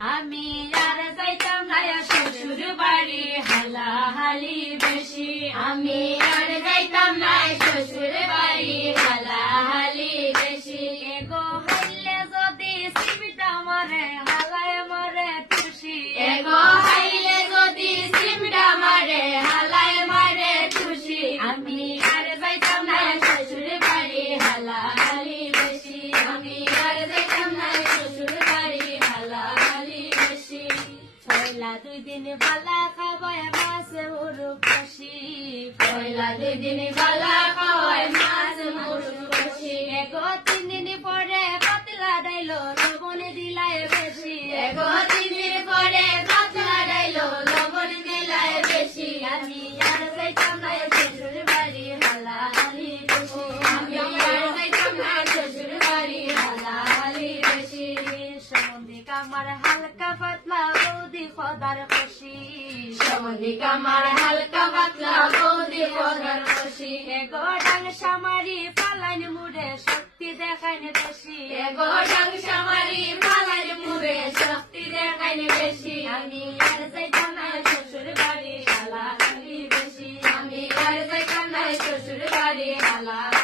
আমি আর যাইতাম না শ্বশুর বাড়ি হালাহালি বেশি আমি আর যাইতাম না শ্বশুর বাড়ি হালাহালি বেশি এগো হইলে যদি সিমটা মারে হালায় মারে খুশি এগো হইলে যদি সিমটা মারে হালায় মারে খুশি আমি আর যাইতাম না শ্বশুর বাড়ি হালাহালি বেশি আমি আর যাইতাম না শ্বশুর বাড়ি হালাহালি বেশি পয়লা 2 দিন বালা খাওয়ায় মাছ মুরগ কষি পয়লা 2 দিন বালা খাওয়ায় মাছ মুরগ কষি এগো 3 দিন পরে পাতলা ডাইলো লবণ দিলায় বেশি এগো 3 দিন পরে পাতলা ডাইলো লবণ দিলায় বেশি আমি আর যাইতাম না শ্বশুর বাড়ি হালাহালি বেশি আমি আর যাইতাম না শ্বশুর বাড়ি হালাহালি বেশি সম্বন্ধে কামার হালকা পাতলা বৌদি খোদার খুশি সম্বন্ধে কামার হালকা পাতলা বৌদি খোদার খুশি এগো ডাং সামারি পালাইন মুড়ে শক্তি দেখাইন বেশি এগো ডাং সামারি পালাইন মুড়ে শক্তি দেখাইন বেশি আমি আর যাইতাম না শ্বশুর বাড়ি হালাহালি বেশি আমি আর যাইতাম না শ্বশুর বাড়ি হালাহালি